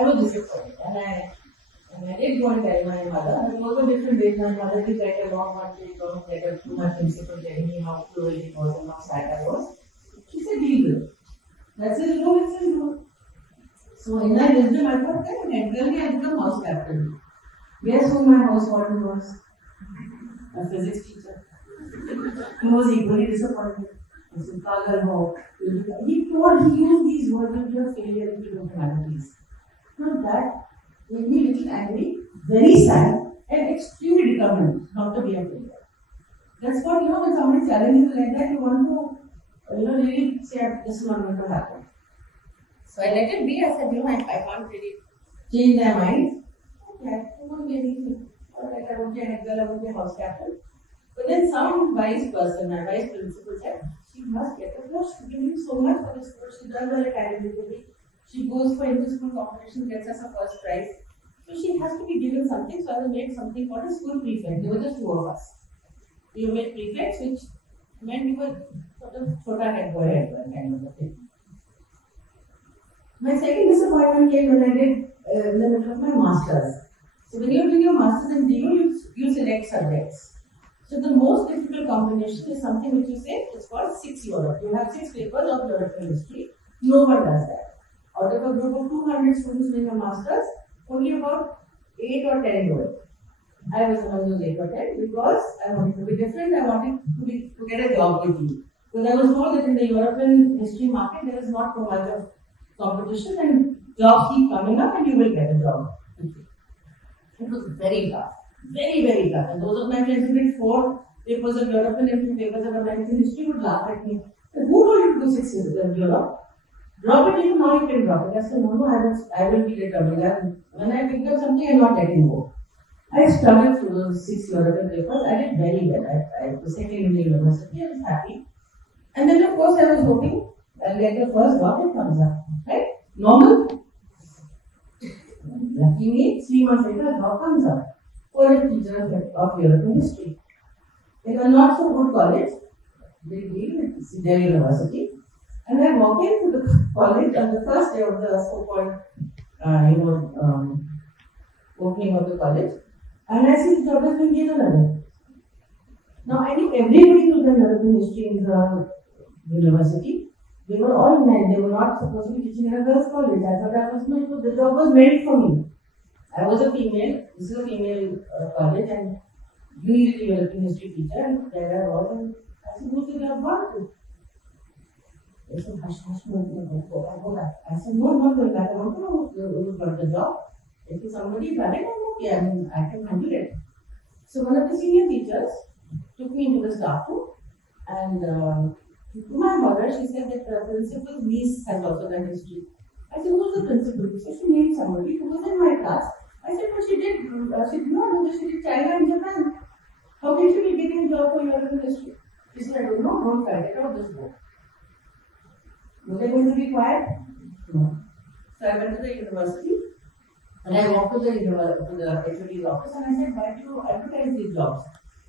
I was disappointed, and I did go and tell my mother. But it was a different day. My mother did write a long one page long letter to my principal telling me how cruel it was and how sad I was. She said, deal with it. That's his rule, it's his rule. So in my wisdom, I thought, entirely I become house captain. Guess who my house warden was? A physics teacher. He was equally disappointed. He said, Pagal ho. He used these words of your failure into humanities. Now that made me a little angry, very sad, and extremely determined not to be a failure. That's what, when somebody challenges you like that, you want to, really say, this is not going to happen. So I let it be. I said, I can't really change their minds. Okay, I won't be anything. Alright, I won't be an girl, I won't be a house captain. But then some wise person, my vice principal said, she must get a plus. She gives so much for this course. She does well academically. She goes for inter-school competition, gets us a first prize. So she has to be given something. So I will make something called a school prefect. There were just two of us. We made prefects, which meant we were sort of chota head boy head boy kind of a thing. My second disappointment came when I did in the middle of my masters. So when you're doing your masters in DU, you select subjects. So the most difficult combination is something which you say is called 6 Europe. You have 6 papers of European history. No one does that. Out of a group of 200 students doing a masters, only about 8 or 10 do it. I was among those 8 or 10 because I wanted to be different. I wanted to get a job quickly. Because I was told that in the European history market there is not so much of competition and jobs keep coming up and you will get a job quickly. It was very tough. Very, very tough. And those of my friends who did 4 papers of European and 2 papers of American history would laugh at me. Who told you to do 6 years of Europe? Drop it even now, you can drop it. I said, no, I will be determined. When I picked up something, I'm not letting go. I struggled through those 6 European papers. I did very well. I was second in the university. I was happy. And then, of course, I was hoping I'll get the first job that comes up. Right? Normal. Lucky me, 3 months later, a job comes up for a teacher of European history. In a not so good college, they deal with their university. And I walk into the college on the first day of the so-called, opening of the college, and I see the job has been given again. Now I knew everybody who was in European history in the university. They were all men. They were not supposed to be teaching in a girls' college. I thought the job was meant for me. I was a female. This is a female college, and you needed a European history teacher, and there I was. And I said, who's the job got to? They said, hush, go back. I said, no, I'm not going back. I want to know who got the job. If somebody got it, I'm okay. I can handle it. So one of the senior teachers took me into the staff room, and to my mother, she said that the principal's niece has also done history. I said, who's the principal? She said, she named somebody who was in my class. I said, but she did not know that she did China and Japan. How can she be getting a job for European history? She said, I don't know, don't fight it out, just go. Was I going to be quiet? No. So I went to the university and I walked to the HOD's office and I said, why do you advertise these jobs?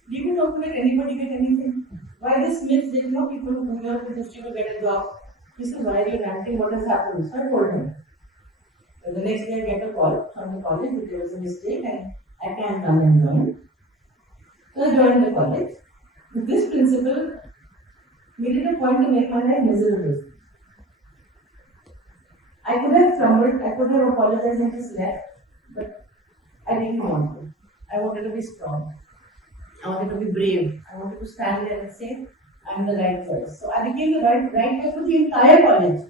Leave it open, let anybody get anything. Why this myth that people who do European history will get a job? He said, why are you ranting? What has happened? So I told him. So the next day I get a call from the college that there was a mistake and I can't come and join. So I joined the college. But this principal made it a point to make my life miserable. I could have stumbled, I could have apologized and just left, but I didn't want to. I wanted to be strong. I wanted to be brave. I wanted to stand there and say, I'm the right choice. So I became the right choice for the entire college.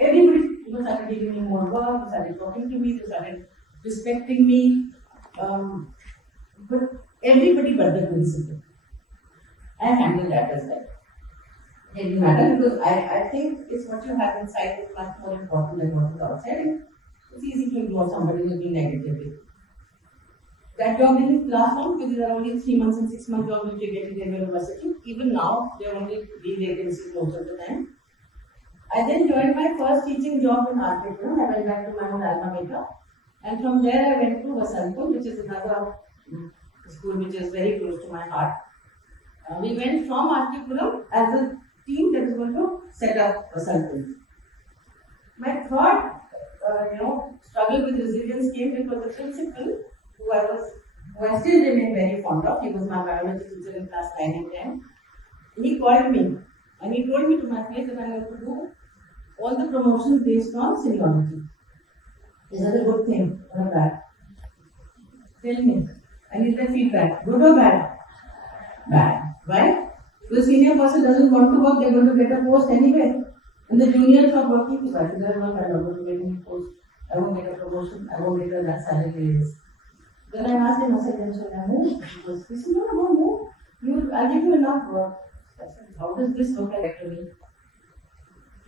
Everybody started giving me more work, started talking to me, they started respecting me. But everybody but the principal. I handled that as well. It didn't matter because I think it's what you have inside is much more important than what is outside. It's easy to ignore somebody looking negatively. That job didn't last long because there are only 3 months and 6 month jobs which you get in the university. Even now, there are only 3 vacancies most of the time. I then joined my first teaching job in Architecture. I went back to my own alma mater. And from there I went to Vasantpur, which is another school which is very close to my heart. We went from Architecture as a team that is going to set up Vasantpur. My third struggle with resilience came because the principal, who I still remain very fond of, he was my biology teacher in class 9 and 10. He called me and he told me to my face that I have to do all the promotions based on seniority. Is that a good thing or a bad? Tell me. I need the feedback. Good or bad? Bad. Why? The senior person doesn't want to work, they're going to get a post anyway. And the juniors are working, so I think they're not going to get any post. I won't get a promotion, I won't get a salary raise. Then I asked him, I said, shall I move? He said, no, don't move. I'll give you enough work. I said, how does this look like to me?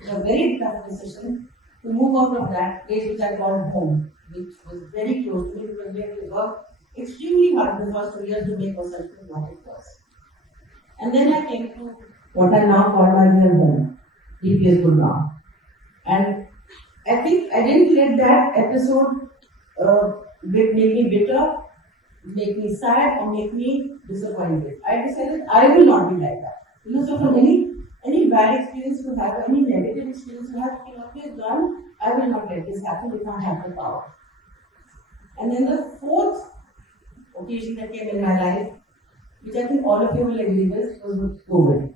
It's a very tough decision to move out of that place which I called home, which was very close to me because we had to work extremely hard in the first 2 years to make ourselves what it was. And then I came to what I now call my real home, DPS Gurgaon. And I think I didn't let that episode make me bitter, make me sad, or make me disappointed. I decided I will not be like that. So from any bad experience you have, any negative experience you have, you can always learn, I will not let this happen, it can't happen power. And then the fourth occasion that came in my life, which I think all of you will agree with, was with COVID.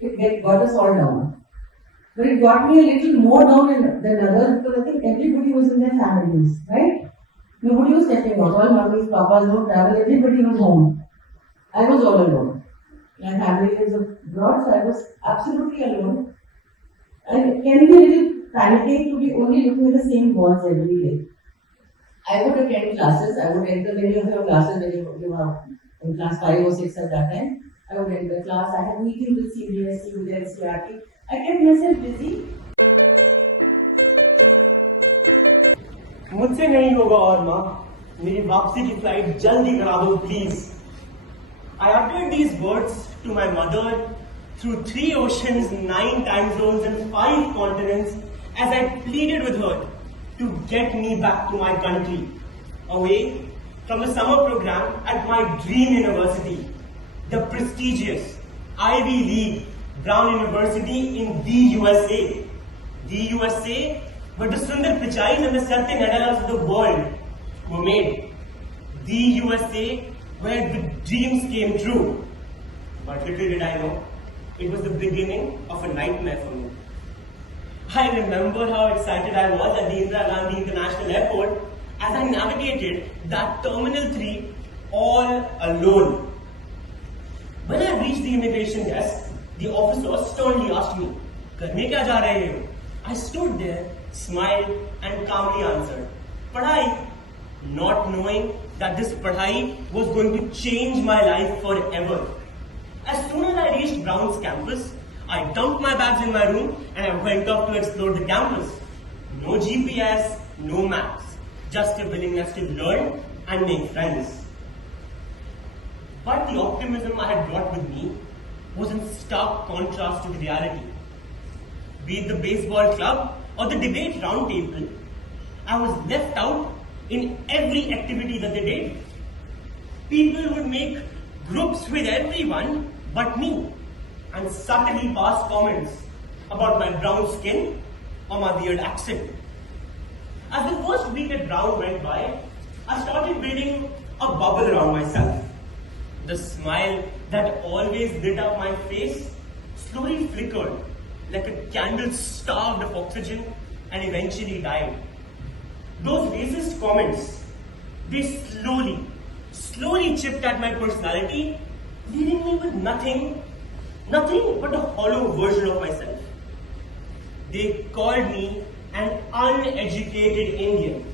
It got us all down. But it got me a little more down than others because I think everybody was in their families, right? Nobody was stepping out. All mummies, papas, no travel, everybody was home. I was all alone. My family was abroad, so I was absolutely alone. And it can be a little panicking to be only looking at the same walls every day. I would attend classes, I would enter many of your classes when you were in class 5 or 6 at that time. I would enter class, I had meetings with CBSE, with NCRT. I kept myself busy. मुझसे नहीं होगा और माँ मेरी वापसी की flight जल्दी करा दो please I uttered these words to my mother through 3 oceans, 9 time zones and 5 continents as I pleaded with her to get me back to my country, away from the summer program at my dream university, the prestigious Ivy League Brown University in the USA. The USA, where the Sundar Pichais and the Satya Nadellas of the world were made. The USA, where the dreams came true. But little did I know, it was the beginning of a nightmare for me. I remember how excited I was at the Indira Gandhi International Airport as I navigated that Terminal 3 all alone. When I reached the immigration desk, the officer sternly asked me, "Karne kya ja rahe ho?" I stood there, smiled and calmly answered, "Padhai," not knowing that this padhai was going to change my life forever. As soon as I reached Brown's campus, I dumped my bags in my room and I went off to explore the campus. No GPS, no maps, just a willingness to learn and make friends. But the optimism I had brought with me was in stark contrast to the reality. Be it the baseball club or the debate round table, I was left out in every activity that they did. People would make groups with everyone but me and subtly pass comments about my brown skin or my weird accent. As the first week at Brown went by, I started building a bubble around myself. The smile that always lit up my face slowly flickered like a candle starved of oxygen and eventually died. Those racist comments, they slowly chipped at my personality, leaving me with nothing but a hollow version of myself. They called me an uneducated Indian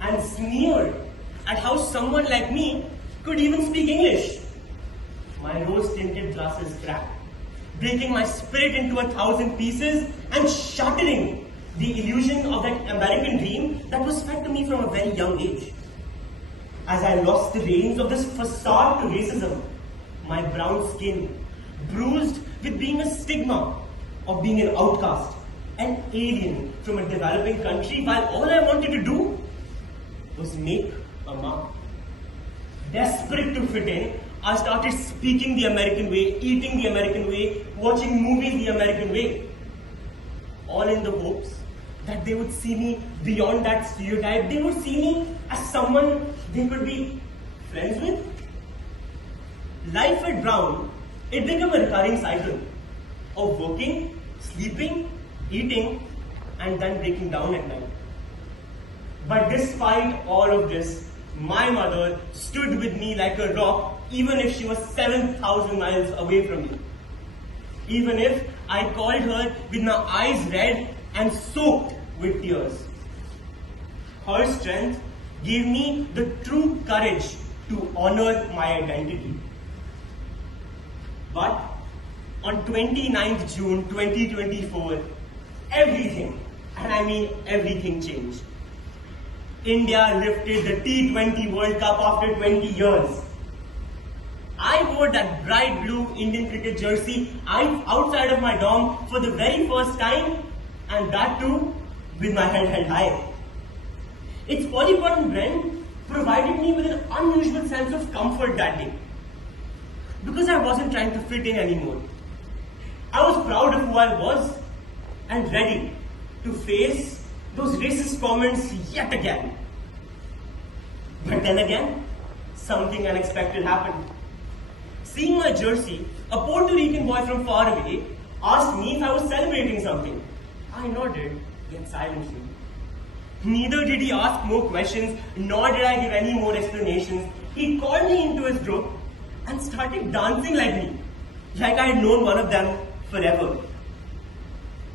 and sneered at how someone like me could even speak English. My rose-tinted glasses cracked, breaking my spirit into 1,000 pieces and shattering the illusion of that American dream that was fed to me from a very young age. As I lost the reins of this facade to racism, my brown skin, bruised with being a stigma of being an outcast, an alien from a developing country, while all I wanted to do was make a mark. Desperate to fit in, I started speaking the American way, eating the American way, watching movies the American way. All in the hopes that they would see me beyond that stereotype. They would see me as someone they could be friends with. Life at Brown, it became a recurring cycle of working, sleeping, eating, and then breaking down at night. But despite all of this, my mother stood with me like a rock, even if she was 7,000 miles away from me. Even if I called her with my eyes red and soaked with tears. Her strength gave me the true courage to honor my identity. But on 29th June 2024, everything, and I mean everything, changed. India lifted the T20 World Cup after 20 years. I wore that bright blue Indian cricket jersey outside of my dorm for the very first time, and that too with my head held high. Its polycotton blend provided me with an unusual sense of comfort that day, because I wasn't trying to fit in anymore. I was proud of who I was and ready to face those racist comments yet again. But then again, something unexpected happened. Seeing my jersey, a Puerto Rican boy from far away asked me if I was celebrating something. I nodded, yet silently. Neither did he ask more questions, nor did I give any more explanations. He called me into his group and started dancing like me, like I had known one of them forever.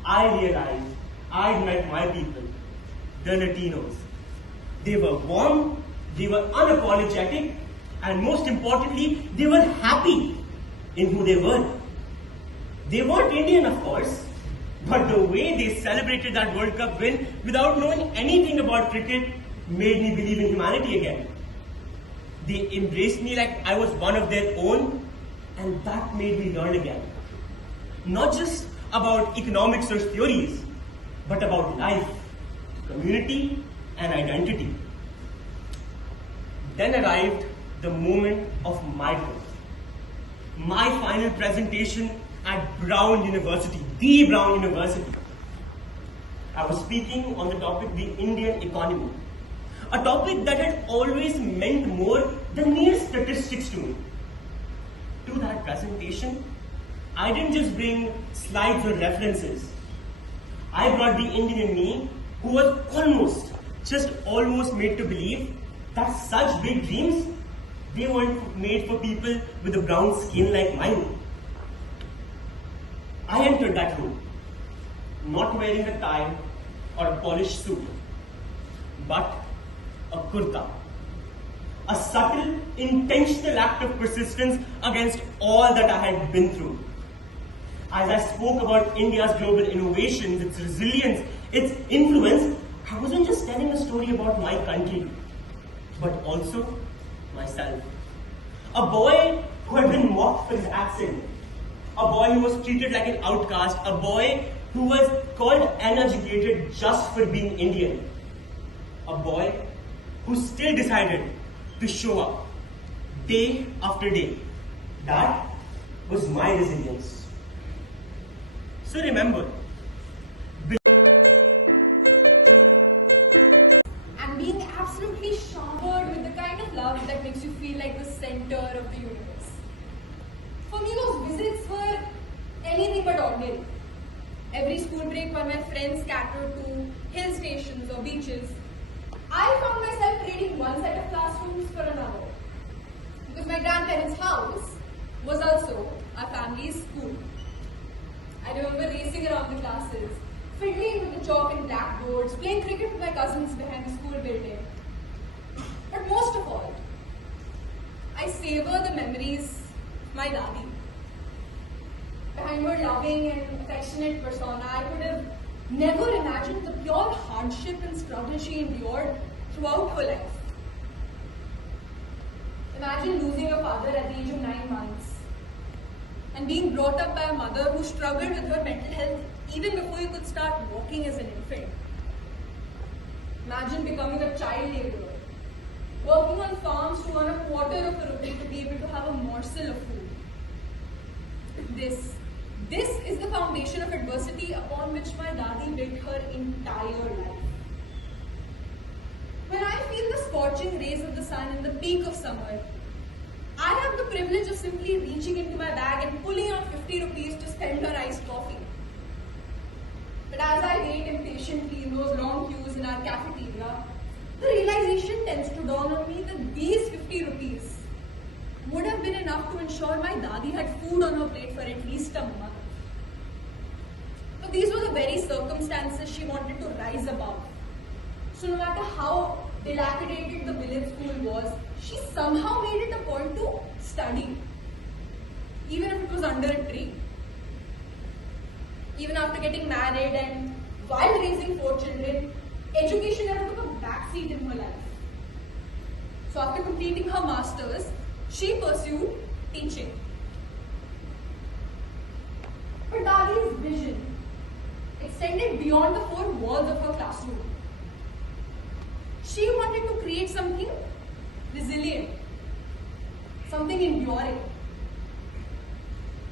I realized I'd met my people, the Latinos. They were warm, they were unapologetic, and most importantly, they were happy in who they were. They weren't Indian, of course, but the way they celebrated that World Cup win without knowing anything about cricket made me believe in humanity again. They embraced me like I was one of their own, and that made me learn again. Not just about economics or theories, but about life, community, and identity. Then arrived the moment of my birth. My final presentation at Brown University, the Brown University. I was speaking on the topic, the Indian economy. A topic that had always meant more than mere statistics to me. To that presentation, I didn't just bring slides or references. I brought the Indian in me who was almost made to believe that such big dreams, they weren't made for people with a brown skin like mine. I entered that room, not wearing a tie or a polished suit, but a kurta. A subtle, intentional act of persistence against all that I had been through. As I spoke about India's global innovations, its resilience, its influence, I wasn't just telling a story about my country, but also myself. A boy who had been mocked for his accent, a boy who was treated like an outcast, a boy who was called uneducated just for being Indian, a boy who still decided to show up day after day. That was my resilience. So remember, and being absolutely showered with the kind of love that makes you feel like the center of the universe. For me, those visits were anything but ordinary. Every school break while my friends scattered to hill stations or beaches, I found myself trading one set of classrooms for another. Because my grandparents' house was also our family's school. I remember racing around the classes, fiddling with the chalk and blackboards, playing cricket with my cousins behind the school building. But most of all, I savor the memories of my dadi. Behind her loving and affectionate persona, I could have never imagined the pure hardship and struggle she endured throughout her life. Imagine losing a father at the age of 9 months and being brought up by a mother who struggled with her mental health even before you could start walking as an infant. Imagine becoming a child laborer, working on farms to earn a quarter of a rupee to be able to have a morsel of food. This is the the foundation of adversity upon which my Dadi built her entire life. When I feel the scorching rays of the sun in the peak of summer, I have the privilege of simply reaching into my bag and pulling out 50 rupees to spend on iced coffee. But as I wait impatiently in those long queues in our cafeteria, the realization tends to dawn on me that these 50 rupees would have been enough to ensure my Dadi had food on her plate for at least a month. But these were the very circumstances she wanted to rise above. So no matter how dilapidated the village school was, she somehow made it a point to study, even if it was under a tree. Even after getting married and while raising 4 children, education never took a backseat in her life. So after completing her masters, she pursued teaching. But Dadi's vision extended beyond the 4 walls of her classroom. She wanted to create something resilient, something enduring.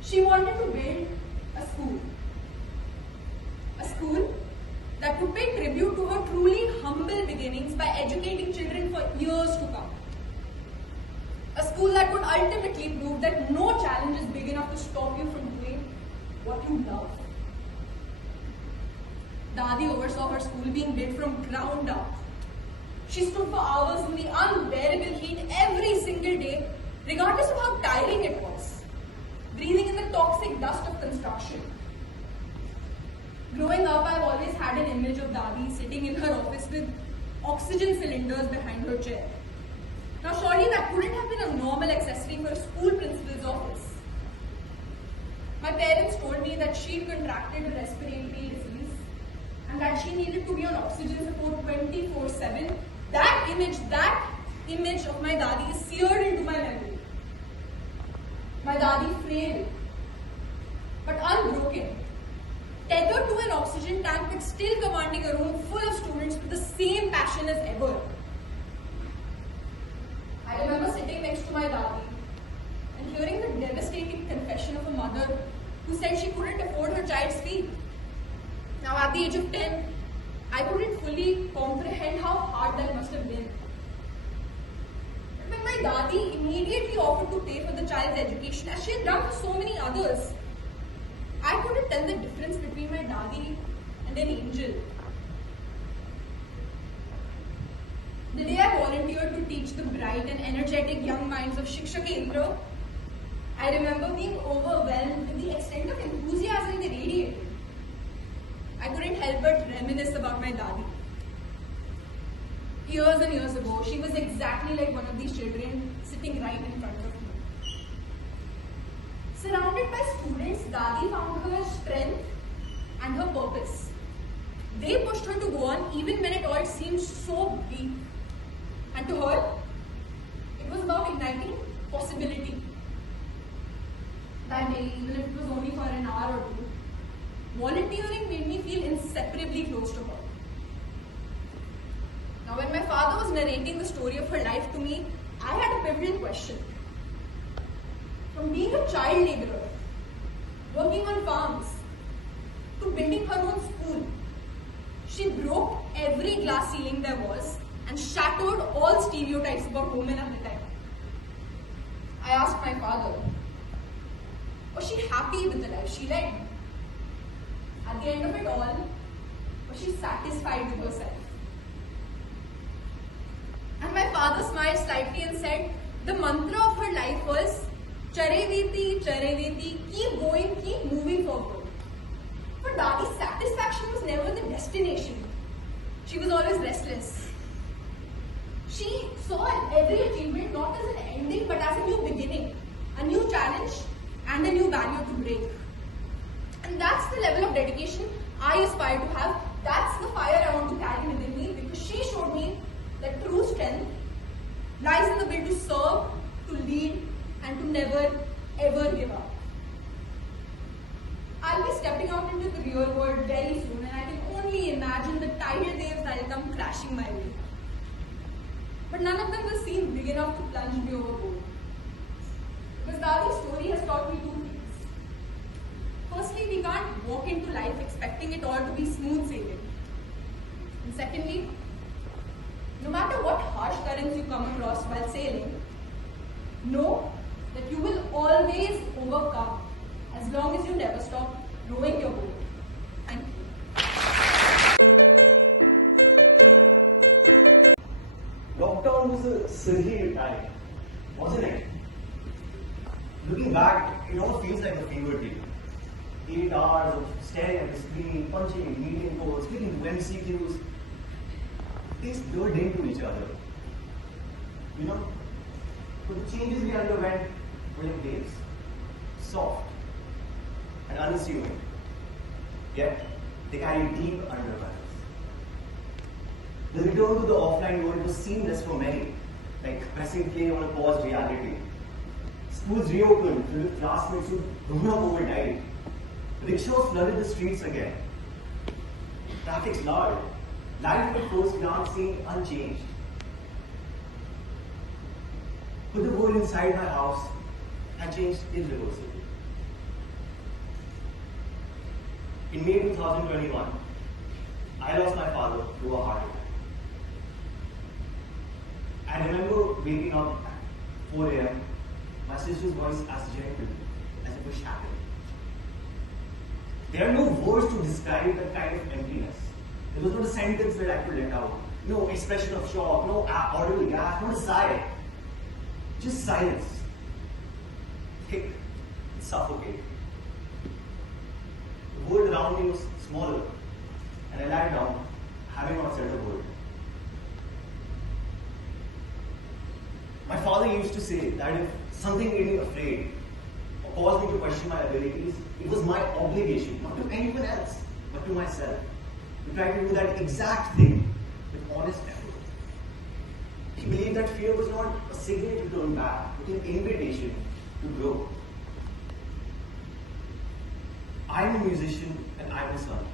She wanted to build a school. A school that would pay tribute to her truly humble beginnings by educating children for years to come. A school that would ultimately prove that no challenge is big enough to stop you from doing what you love. Dadi oversaw her school being built from ground up. She stood for hours in the unbearable heat every single day, regardless of how tiring it was, breathing in the toxic dust of construction. Growing up, I've always had an image of Dadi sitting in her office with oxygen cylinders behind her chair. Now surely that couldn't have been a normal accessory for a school principal's office. My parents told me that she contracted a respiratory disease and that she needed to be on oxygen support 24/7. That image of my Dadi is seared into my memory. My Dadi frail, but unbroken, tethered to an oxygen tank but still commanding a room full of students with the same passion as ever. I remember sitting next to my Dadi and hearing the devastating confession of a mother who said she couldn't afford her child's fee. Now at the age of 10, I couldn't fully comprehend how hard that must have been. But when my Dadi immediately offered to pay for the child's education, as she had done for so many others, I couldn't tell the difference between my Dadi and an angel. The day I volunteered to teach the bright and energetic young minds of Shiksha Kendra, I remember being overwhelmed with the extent of enthusiasm they radiated. I couldn't help but reminisce about my Dadi. Years and years ago, she was exactly like one of these children sitting right in front of me. Surrounded by students, Dadi found her strength and her purpose. They pushed her to go on even when it all seemed so bleak. And to her, it was about igniting possibility. That day, even if it was only for an hour or two, volunteering made me feel inseparably close to her. Now, when my father was narrating the story of her life to me, I had a pivotal question. From being a child laborer, working on farms, to building her own school, she broke every glass ceiling there was and shattered all stereotypes about women at the time. I asked my father, was she happy with the life she led? At the end of it all, was she satisfied with herself? And my father smiled slightly and said, the mantra of her life was, Charaveti, keep going, keep moving forward. For Dadi's satisfaction was never the destination. She was always restless. She saw every achievement not as an ending but as a new beginning, a new challenge and a new barrier to break. And that's the level of dedication I aspire to have. That's the fire I want to carry within me, because she showed me that true strength lies in the will to serve, to lead, and to never ever give up. I'll be stepping out into the real world very soon, and I can only imagine the tidal waves that will come crashing my way. But none of them will seem big enough to plunge me overboard. Because Dadi's story has taught me two things. Firstly, we can't walk into life expecting it all to be smooth sailing. And secondly, no matter what harsh currents you come across while sailing, know that you will always overcome as long as you never stop rowing your boat. Thank you. Lockdown was a surreal time, wasn't it? Looking back, it all feels like a fever dream. 8 hours of staring at the screen, punching in meeting codes, clicking to MCQs. Things blurred into each other. You know? But the changes we underwent were like waves. Soft and unassuming. Yet, they carry deep undercurrents. The return to the offline world was seamless for many, like pressing play on a paused reality. Schools reopened, filled with classmates who grew up overnight. Rickshaws flooded the streets again. Traffic's loud. Life at first glance seemed unchanged. But the world inside my house had changed irreversibly. In May 2021, I lost my father through a heart attack. I remember waking up at 4 a.m., my sister's voice as gentle as it was shattering. There are no words to describe that kind of emptiness. There was not a sentence that I could let out. No expression of shock, no audible gasp, not a sigh. Just silence. Thick and suffocating. The world around me was smaller, and I lied down, having not said a word. My father used to say that if something made me afraid or caused me to question my abilities, it was my obligation, not to anyone else, but to myself, to try to do that exact thing with honest effort. He believed that fear was not a signal to turn back, but an invitation to grow. I am a musician and I am a son.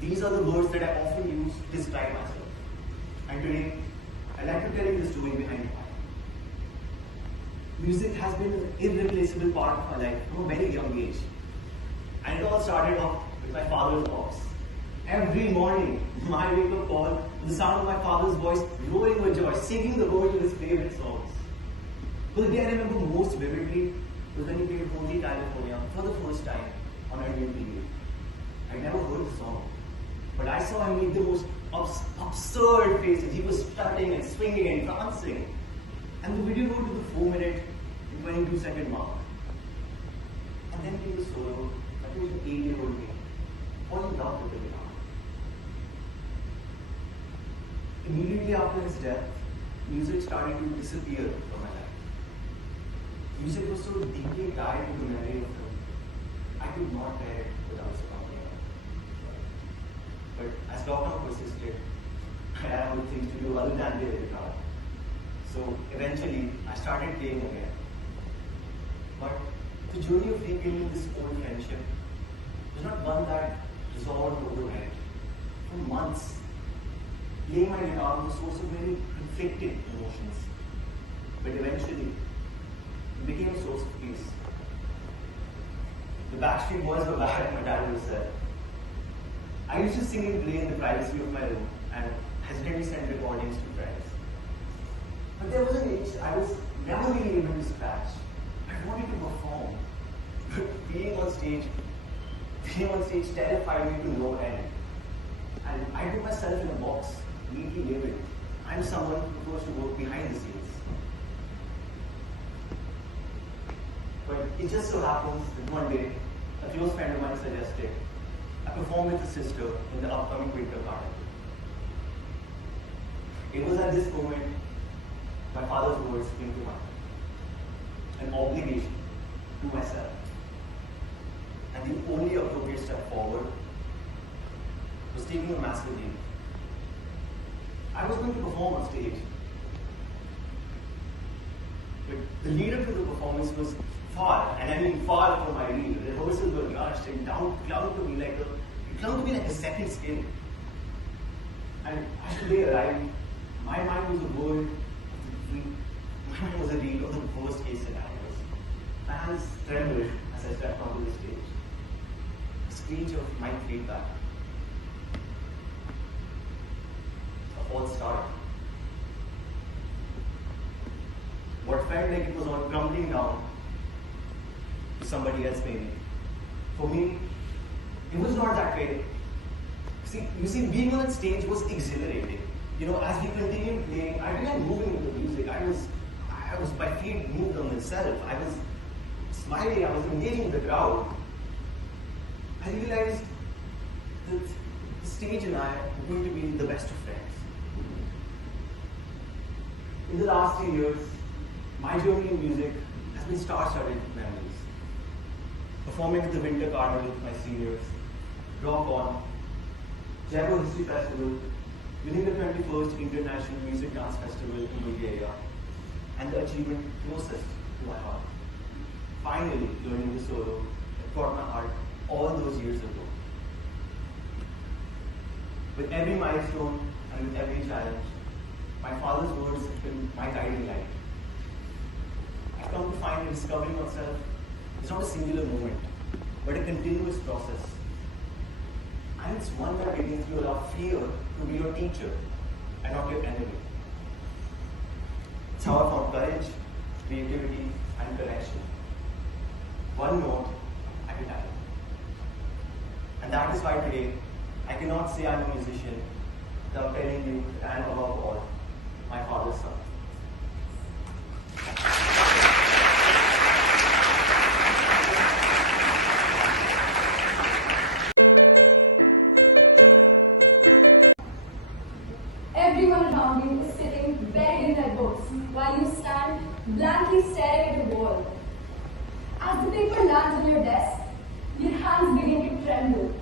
These are the words that I often use to describe myself. And today, I'd like to tell you the story behind why. Music has been an irreplaceable part of my life from a very young age. And it all started off with my father's box. Every morning, my wake-up call was the sound of my father's voice roaring with joy, singing the words of his favorite songs. But the day I remember most vividly was when he played Holy California for the first time on a new TV. I never heard the song, but I saw him make the most absurd faces. He was strutting and swinging and dancing. And the video got to the 4-minute and 22-second mark. And then came the solo that was an 8-year-old me, falling in love with the guitar. Immediately after his death, music started to disappear from my life. Music was so deeply tied to the memory of him, I could not bear it without stopping. But as lockdown persisted, I had other things to do other than play the guitar. So eventually, I started playing again. But the journey of rekindling this old friendship was not one that resolved overnight. For months, playing my guitar was a source of very conflicted emotions. But eventually, it became a source of peace. The Backstreet Boys were back, my dad would say. I used to sing and play in the privacy of my room and hesitantly send recordings to friends. But there was an age I was never really able to scratch. I wanted to perform. But being on stage terrified me to no end. And I put myself in a box, neatly labeled. I'm someone who prefers to work behind the scenes. But it just so happens that one day, a close friend of mine suggested I perform with a sister in the upcoming Winter Carnival. It was at this moment my father's words came to mind. An obligation to myself. And the only appropriate step forward was taking a massive leap. I was going to perform on stage. But the lead up to the performance was far, and I mean far from my reach. The rehearsals were rushed and clung to me like a second skin. And as the day arrived, my mind was a world of the dream. My mind was a reel of the worst case scenarios. My hands trembled as I stepped onto the stage. stage of my feedback. A false start. What felt like it was all crumbling down to somebody else maybe. For me, it was not that way. You see, being on that stage was exhilarating. You know, as we continued playing, I began moving with the music. My feet moved on themselves. I was smiling, I was engaging with the crowd. I realized that the stage and I were going to be the best of friends. In the last 3 years, my journey in music has been star-studded with memories. Performing at the Winter Carnival with my seniors, Rock On, Jaipur History Festival, winning the 21st International Music Dance Festival in Bulgaria, and the achievement closest to my heart. Finally learning the solo that caught my heart all those years ago. With every milestone and with every challenge, my father's words have been my guiding light. I've come to find that discovering yourself is not a singular moment, but a continuous process. And it's one that begins to allow fear to be your teacher and not your enemy. It's how I found courage, creativity, and connection. One note at a time. And that is why today, I cannot say I'm a musician without telling you that I am above all my father's son. Everyone around you is sitting buried in their books while you stand blankly staring at the wall. As the paper lands on your desk, your hands begin to tremble.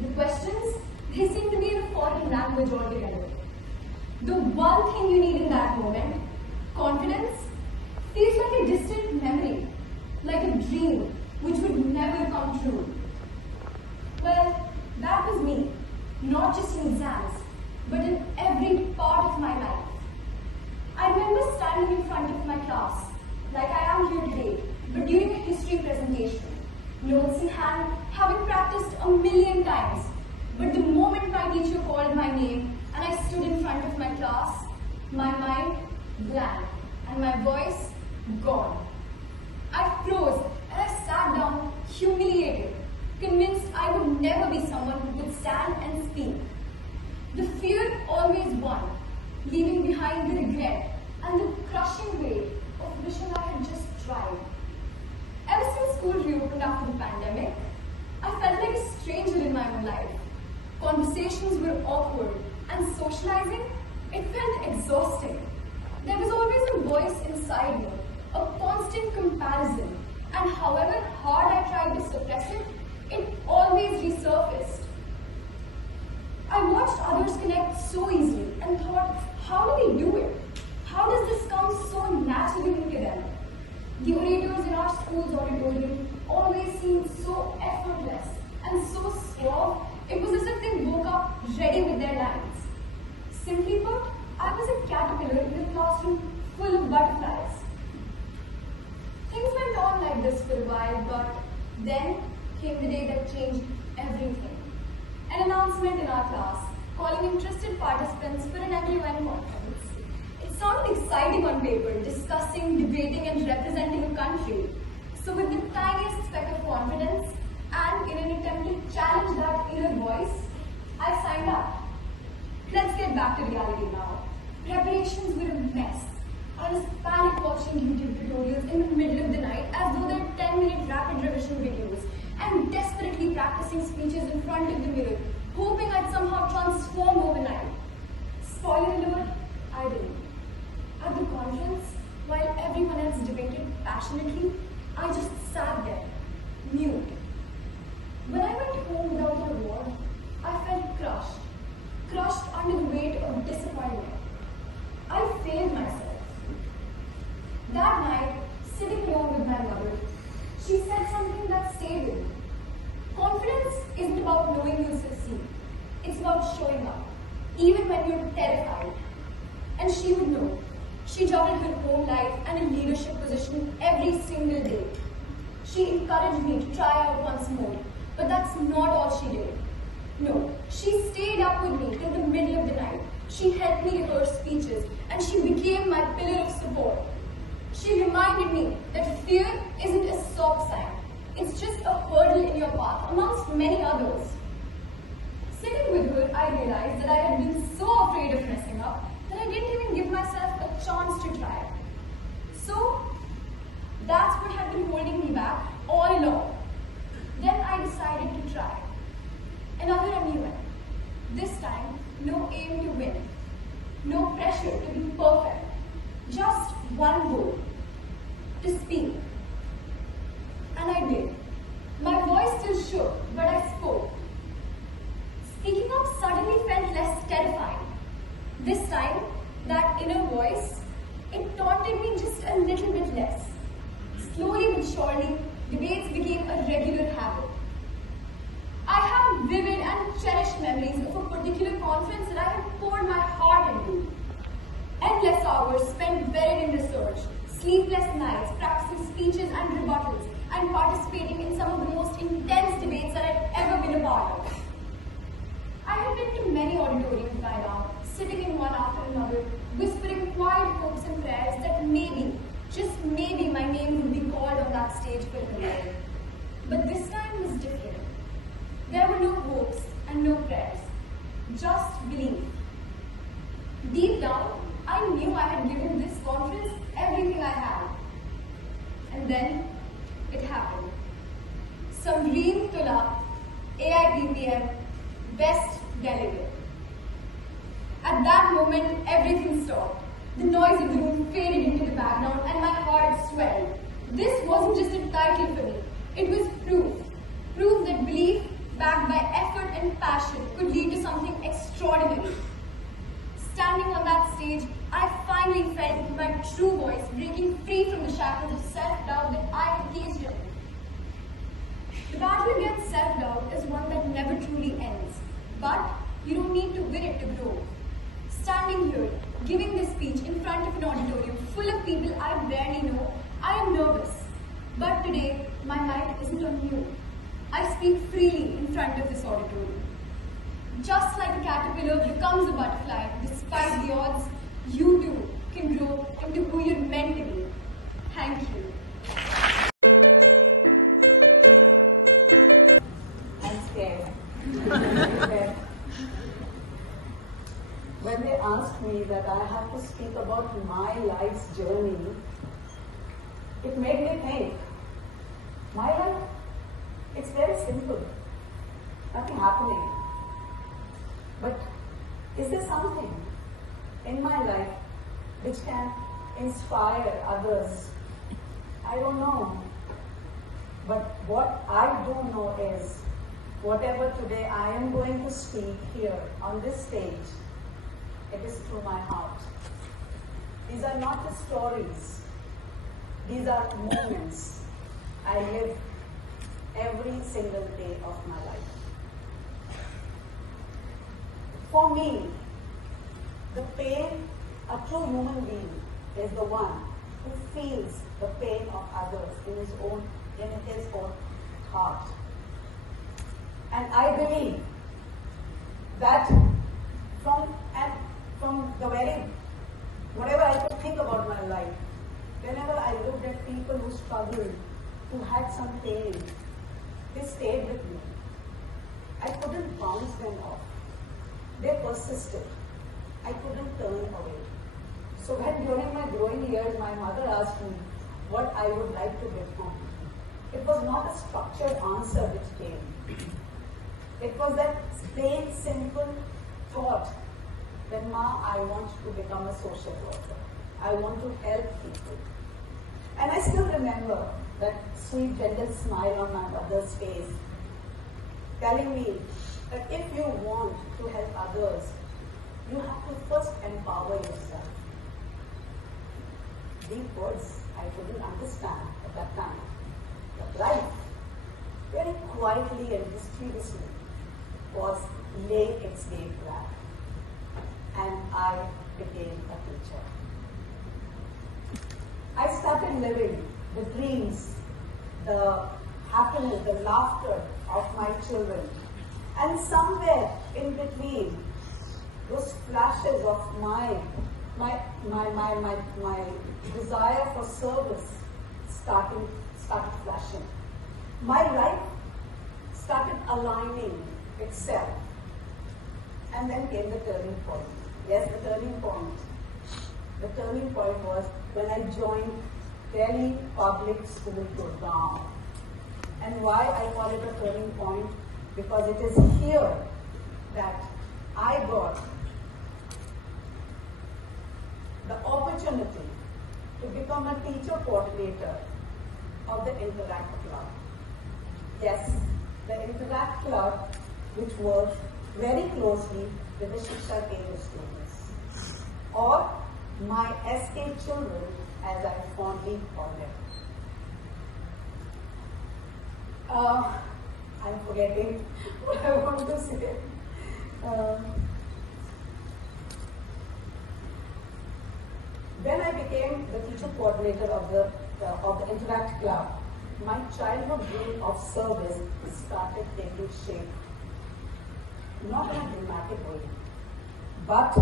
The questions, they seem to be in a foreign language altogether. The one thing you need in that moment, confidence, feels like a distant memory, like a dream which would never come true. Well, that was me, not just in exams, but in every part of my life. I remember standing in front of my class, like I am here today, but during a history presentation, notes in hand, having practiced a million times. But the moment my teacher called my name and I stood in front of my class, my mind blank and my voice gone. I froze and I sat down humiliated, convinced I would never be someone who could stand and speak. The fear always won, leaving behind the regret and the crushing weight of wishing I had just tried. Ever since school reopened after the pandemic, I felt like a stranger in my own life. Conversations were awkward and socializing, it felt exhausting. There was always a voice inside me, a constant comparison, and however hard I tried to suppress it, it always resurfaced. I watched others connect so easily and thought, how do they do it? How does this come so naturally to them? The orators in our school's auditorium always seemed so effortless and so suave, it was as if they woke up ready with their lines. Simply put, I was a caterpillar in a classroom full of butterflies. Things went on like this for a while, but then came the day that changed everything. An announcement in our class calling interested participants for an everyone conference. It sounded exciting on paper, discussing, debating and representing a country. So with the tiniest speck of confidence and in an attempt to challenge that inner voice, I signed up. Let's get back to reality now. Preparations were a mess. I was panic watching YouTube tutorials in the middle of the night as though they're 10-minute rapid revision videos and desperately practicing speeches in front of the mirror, hoping I'd somehow transform overnight. Spoiler alert, I didn't. At the conference, while everyone else debated passionately, I just sat there, mute. When I went home without an award, I felt crushed under the weight of disappointment. I failed myself. That night, sitting alone with my mother, she said something that stayed with me. Confidence isn't about knowing you'll succeed. It's about showing up, even when you're terrified. And she would know. She juggled her own life and a leadership position every single day. She encouraged me to try out once more, But that's not all she did. No, she stayed up with me till the middle of the night. She helped me rehearse speeches and she became my pillar of support. She reminded me that fear isn't a stop sign. It's just a hurdle in your path amongst many others. Sitting with her, I realized that I had been so afraid of messing up that I didn't even give myself a chance to try. So, that's what had been holding me back all along. Then I decided to try. Another a new one. This time, no aim to win. No pressure to be perfect. Just one goal. To speak. And I did. My voice still shook, but I spoke. Speaking up suddenly felt less terrifying. This time, that inner voice, it taunted me just a little bit less. Slowly but surely, debates became a regular habit. I have vivid and cherished memories of a particular conference that I had poured my heart into. Endless hours spent buried in research, sleepless nights practicing speeches and rebuttals, and participating in some of the most intense debates that I'd ever been a part of. I had been to many auditoriums by now, sitting in one after another, whispering quiet hopes and prayers that maybe, just maybe, my name would be called on that stage for a career. But this time was different. There were no hopes and no prayers, just belief. Deep down, I knew I had given this conference everything I had. And then, it happened. Some Reem Tula, AIPPM, Best Delegate. At that moment, everything stopped. The noise of the room faded into the background and my heart swelled. This wasn't just a title for me. It was proof. Proof that belief, backed by effort and passion, could lead to something extraordinary. Standing on that stage, I finally felt my true voice breaking free from the shackles of self-doubt that I had caged in. The battle against self-doubt is one that never truly ends. But you don't need to win it to grow. Standing here, giving this speech in front of an auditorium full of people I barely know, I am nervous. But today, my mic isn't on mute. I speak freely in front of this auditorium. Just like a caterpillar becomes a butterfly, despite the odds, you too can grow into who you're meant to be. Thank you. I'm scared. When they asked me that I had to speak about my life's journey, it made me think, my life, it's very simple. Nothing happening. But is there something in my life which can inspire others? I don't know. But what I do know is, whatever today I am going to speak here on this stage, it is through my heart. These are not the stories. These are moments I live every single day of my life. For me, the pain, a true human being is the one who feels the pain of others in his own heart. And I believe that from the very, whatever I could think about my life, whenever I looked at people who struggled, who had some pain, they stayed with me. I couldn't bounce them off. They persisted. I couldn't turn away. So when during my growing years, my mother asked me what I would like to become, it was not a structured answer which came. It was that plain, simple thought that, Ma, I want to become a social worker. I want to help people. And I still remember that sweet, gentle smile on my mother's face, telling me that if you want to help others, you have to first empower yourself. Deep words I couldn't understand at that time. But life, very quietly and mysteriously, was laying its game plan. And I became a teacher. I started living the dreams, the happiness, the laughter, of my children. And somewhere in between, those flashes of my desire for service started flashing. My life started aligning itself. And then came the turning point. Yes, the turning point. The turning point was when I joined Delhi Public School, Gurgaon. And why I call it a turning point? Because it is here that I got the opportunity to become a teacher coordinator of the Interact Club. Yes, the Interact Club, which works very closely with the Shiksha-Kendra students, or my SK children, as I fondly call them. I'm forgetting what I want to say. When I became the teacher coordinator of the Interact Club, my childhood dream of service started taking shape. Not in a dramatic way, but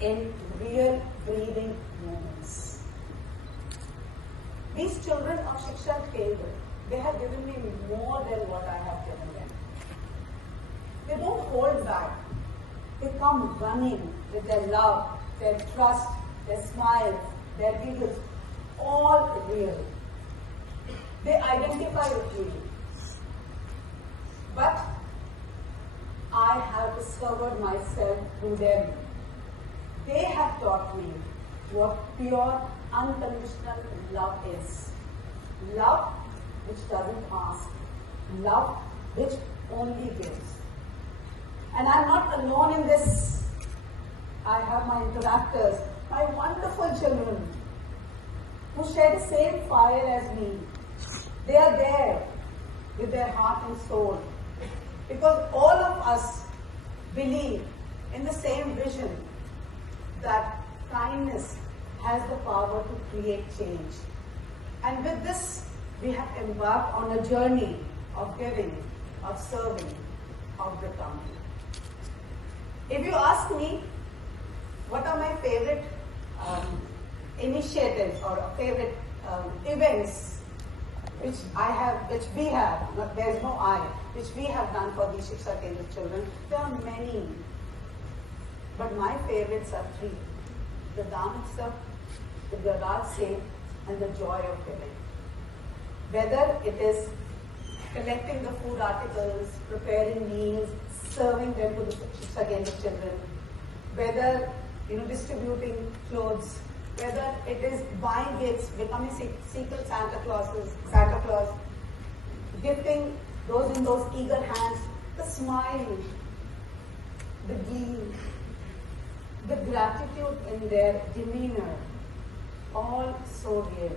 in real breathing moments. These children of Shiksha-Kendra, they have given me more than what I have given them. They don't hold back. They come running with their love, their trust, their smiles, their giggles, all real. They identify with me. But I have discovered myself through them. They have taught me what pure, unconditional love is. Love which doesn't ask. Love which only gives. And I'm not alone in this. I have my interactors, my wonderful children, who share the same fire as me. They are there with their heart and soul. Because all of us believe in the same vision that kindness has the power to create change. And with this, we have embarked on a journey of giving, of serving, of becoming. If you ask me, what are my favorite initiatives or favorite events which we have, there is no I, which we have done for these Shiksha-Kendra children, there are many. But my favorites are three: the Daan Utsav, the Garage Sale, and the joy of giving. Whether it is collecting the food articles, preparing meals, serving them to the Shiksha-Kendra children, whether distributing clothes, whether it is buying gifts, becoming secret Santa Claus, gifting those in those eager hands, the smile, the glee, the gratitude in their demeanor, all so real.